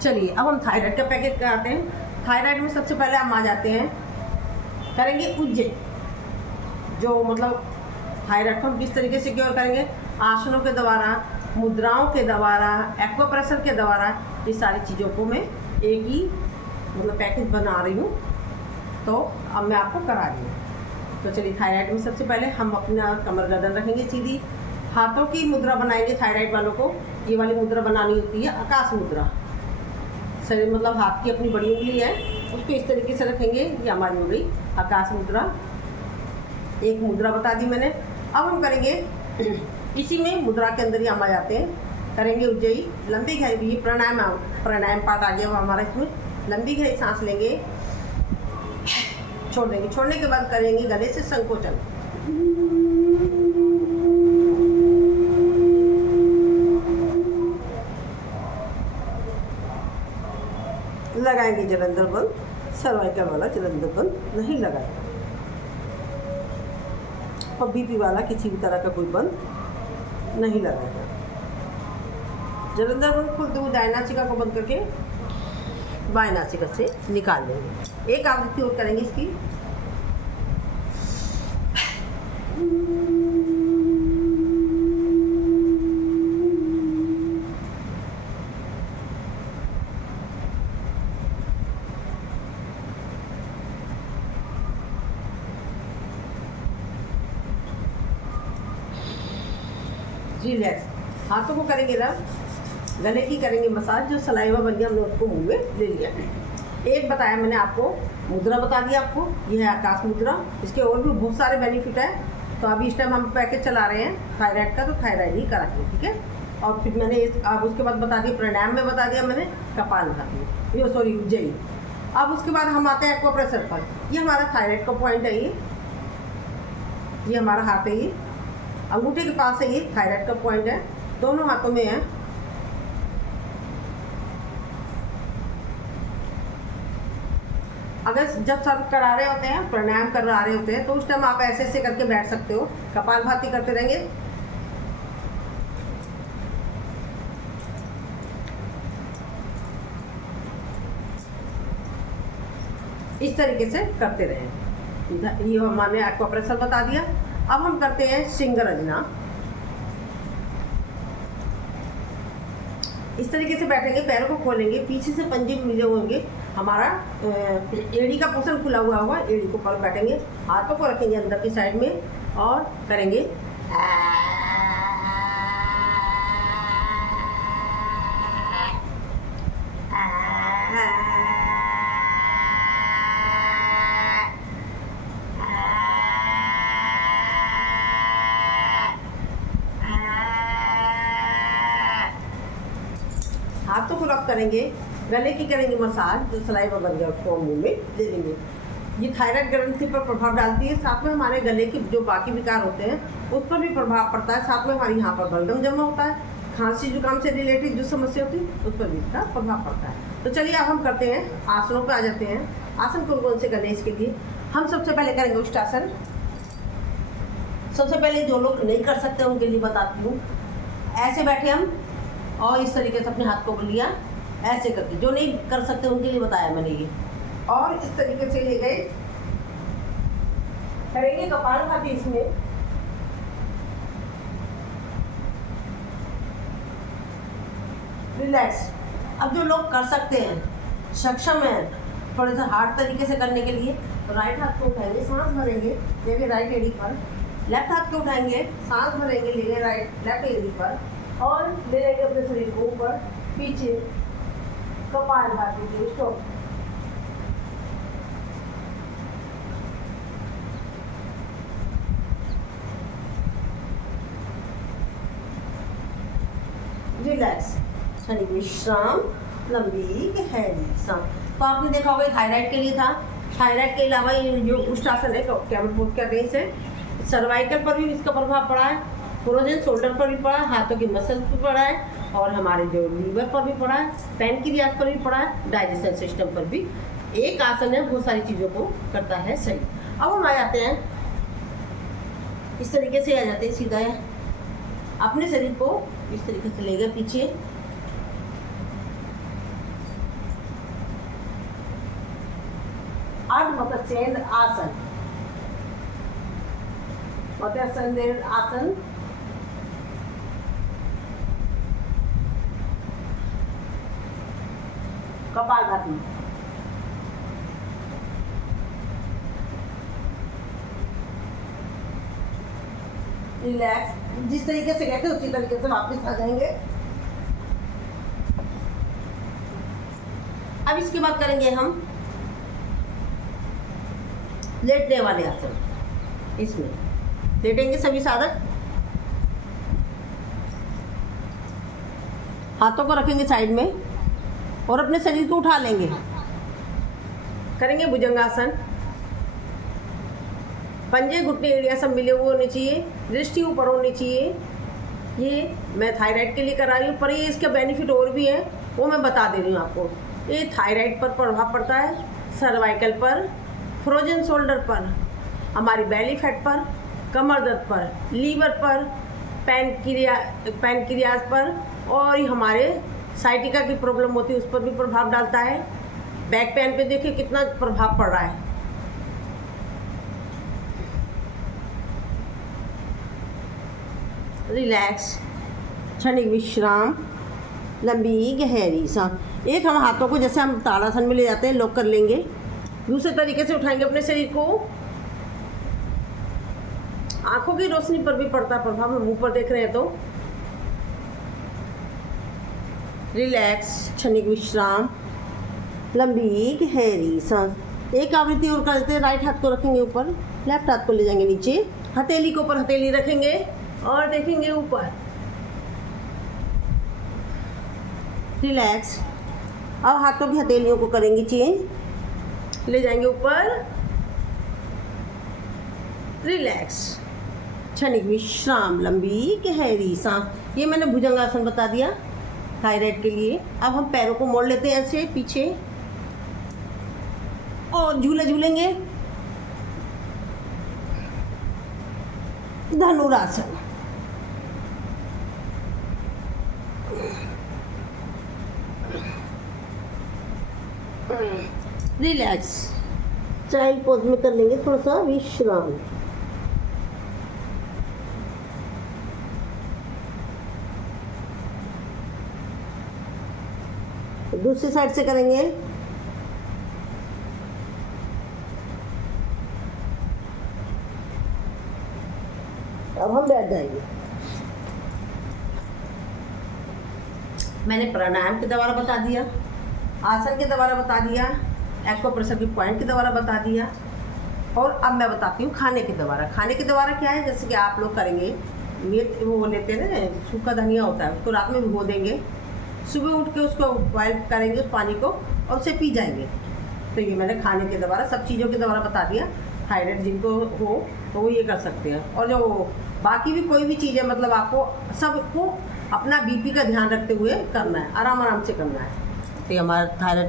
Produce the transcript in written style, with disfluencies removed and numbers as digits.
चलिए अब हम थायराइड का पैकेज कराते हैं। थायराइड में सबसे पहले हम आ जाते हैं, करेंगे उज्जैन। जो मतलब थायराइड को हम किस तरीके से क्योर करेंगे, आसनों के द्वारा, मुद्राओं के द्वारा, एक्वाप्रेशर के द्वारा, ये सारी चीज़ों को मैं एक ही मतलब पैकेज बना रही हूँ। तो अब मैं आपको करा रही हूँ। तो चलिए थायराइड में सबसे पहले हम अपना कमर गर्दन रखेंगे सीधी, हाथों की मुद्रा बनाएंगे। थायराइड वालों को ये वाली मुद्रा बनानी होती है, आकाश मुद्रा। शरीर मतलब हाथ की अपनी बड़ी उंगली है, उसको इस तरीके से रखेंगे। ये हमारी हो गई आकाश मुद्रा, एक मुद्रा बता दी मैंने। अब हम करेंगे इसी में मुद्रा के अंदर ही हम आ जाते हैं, करेंगे उज्जयी लंबी गहरी, ये प्राणायाम पार्ट आ गया हमारा। इसमें लंबी गहरी सांस लेंगे, छोड़ देंगे। छोड़ने के बाद करेंगे गले से संकोचन। लगाएंगे जलंधर बंद, सर्वाइकल वाला जलंधर बंद नहीं लगाएंगे, और बीपी वाला किसी भी तरह का कोई बंद नहीं लगाएगा। जलंधर बंद खुलते हुए दाएं नासिका को बंद करके बाएं नासिका से निकाल लेंगे। एक आवृत्ति और करेंगे इसकी। रिलैक्स, हाथों को करेंगे रब, गले की करेंगे मसाज। जो सलाइवा बन गया हमने उसको मुंह में ले लिया। एक बताया मैंने आपको, मुद्रा बता दिया आपको, ये है आकाश मुद्रा। इसके और भी बहुत सारे बेनिफिट है। तो अभी इस टाइम हम पैकेज चला रहे हैं थायराइड का, तो थायराइड ही कराएंगे, ठीक है। और फिर मैंने अब उसके बाद बता दिया, प्राणायाम में बता दिया मैंने कपालभाति, ये सॉरी उज्जयी। अब उसके बाद हम आते हैं एक्वाप्रेशर पर। ये हमारा थायराइड का पॉइंट है, ये हमारा हाथ है, ये अंगूठे के पास है, ये थायराइड का पॉइंट है, दोनों हाथों में है। अगर जब सब करा रहे होते हैं, प्राणायाम करा रहे होते हैं, तो उस टाइम आप ऐसे ऐसे करके बैठ सकते हो, कपालभाति करते रहेंगे। इस तरीके से करते रहें। ये हमने एक्वाप्रेशर बता दिया। अब हम करते हैं सिंगरजना। इस तरीके से बैठेंगे, पैरों को खोलेंगे, पीछे से पंजे मिले होंगे, हमारा एड़ी का पोर्शन खुला हुआ होगा, एड़ी को पर बैठेंगे, हाथों को रखेंगे अंदर की साइड में और करेंगे हाथों को रब करेंगे, गले की करेंगे मसाज। जो सलाइवा बन गया उसको मुंह में ले लेंगे। ये थायराइड ग्रंथि पर प्रभाव डालती है, साथ में हमारे गले के जो बाकी विकार होते हैं उस पर भी प्रभाव पड़ता है। साथ में हमारे यहाँ पर बलगम जमा होता है, खांसी जुकाम से रिलेटेड जो समस्या होती है उस पर भी इसका प्रभाव पड़ता है। तो चलिए अब हम करते हैं आसनों पर आ जाते हैं। आसन कौन कौन से करने इसके लिए हम सबसे पहले करेंगे उष्टासन। सबसे पहले जो लोग नहीं कर सकते उनके लिए बताती हूँ। ऐसे बैठे हम और इस तरीके से अपने हाथ को लिया ऐसे करके, जो नहीं कर सकते उनके लिए बताया मैंने ये। और इस तरीके से ले गए, करेंगे कपालभाति इसमें। रिलैक्स। अब जो लोग कर सकते हैं, सक्षम है थोड़े से हार्ड तरीके से करने के लिए, तो राइट हाथ को उठाएंगे, सांस भरेंगे, लेंगे राइट एड़ी पर। लेफ्ट हाथ को उठाएंगे, सांस भरेंगे, लेंगे राइट लेफ्ट एड़ी पर, और ले लेंगे अपने शरीर को ऊपर पीछे, कपालभाति के स्टॉप। रिलैक्स, यानी विश्राम, लंबी गहरी सांस। तो आपने देखा होगा थायराइड के लिए था। थायराइड के अलावा ये जो उष्टासन है, कैमल पोज कहते हैं इसे, सर्वाइकल पर भी इसका प्रभाव पड़ा है, फ्रोजन शोल्डर पर भी पड़ा है, हाथों की मसल पर पड़ा है, और हमारे जो लीवर पर भी पड़ा है, पैनक्रियाज पर भी पड़ा है, डाइजेशन सिस्टम पर भी। एक आसन है, बहुत सारी चीज़ों को करता है सही। अब हम आ जाते हैं, इस तरीके से आ जाते हैं सीधा है, अपने शरीर को इस तरीके से ले गए पीछे, सेंद्र आसन, होता है सेंद्र आसन। कपालभाति, रिलैक्स, जिस तरीके से गए थे उसी तरीके से वापस आ जाएंगे। अब इसके बाद करेंगे हम लेटने वाले आसन। इसमें लेटेंगे सभी साधक, हाथों को रखेंगे साइड में और अपने शरीर को उठा लेंगे। करेंगे भुजंगासन, पंजे घुटने एड़िया सब मिले हुए होने चाहिए, दृष्टि ऊपर होनी चाहिए। ये मैं थायराइड के लिए करा रही हूँ, पर ये इसके बेनिफिट और भी हैं, वो मैं बता दे रही हूँ आपको। ये थायराइड पर प्रभाव पड़ता है, सर्वाइकल पर, फ्रोजन शोल्डर पर, हमारी बेली फैट पर, कमर दर्द पर, लीवर पर, पैनक्रियाज पर, और हमारे साइटिका की प्रॉब्लम होती है उस पर भी प्रभाव डालता है। बैक पेन पे देखिए कितना प्रभाव पड़ रहा है। रिलैक्स, क्षणिक विश्राम, लंबी गहरी सांस। एक हम हाथों को जैसे हम ताड़ासन में ले जाते हैं लॉक कर लेंगे, दूसरे तरीके से उठाएंगे अपने शरीर को। आंखों की रोशनी पर भी पड़ता है प्रभाव, हम मुंह पर देख रहे हैं तो। रिलैक्स, क्षणिक विश्राम, लंबी गहरी सांस। एक आवृत्ति और करते हैं। राइट हाथ को रखेंगे ऊपर, लेफ्ट हाथ को ले जाएंगे नीचे, हथेली के ऊपर हथेली रखेंगे और देखेंगे ऊपर। रिलैक्स। अब हाथों की हथेलियों को करेंगे चेंज, ले जाएंगे ऊपर। रिलैक्स, क्षणिक विश्राम, लंबी गहरी सांस। ये मैंने भुजंगासन बता दिया थायराइड के लिए। अब हम पैरों को मोड़ लेते हैं ऐसे पीछे और झूले झूलेंगे। धनुरासन, रिलैक्स, चाइल्ड पोज में कर लेंगे थोड़ा सा विश्राम। दूसरी साइड से करेंगे। अब हम बैठ जाएंगे। मैंने प्राणायाम के द्वारा बता दिया, आसन के द्वारा बता दिया, एक्यूप्रेशर के पॉइंट के द्वारा बता दिया, और अब मैं बताती हूँ खाने के द्वारा। खाने के द्वारा क्या है, जैसे कि आप लोग करेंगे, वो लेते हैं ना, सूखा धनिया होता है, उसको रात में भिगो देंगे, सुबह उठ के उसको बॉयल करेंगे उस पानी को और उसे पी जाएंगे। तो ये मैंने खाने के द्वारा, सब चीज़ों के द्वारा बता दिया। थायराइड जिनको हो तो वो ये कर सकते हैं। और जो बाकी भी कोई भी चीज़ है, मतलब आपको सबको अपना बीपी का ध्यान रखते हुए करना है, आराम आराम से करना है। तो हमारा थायराइड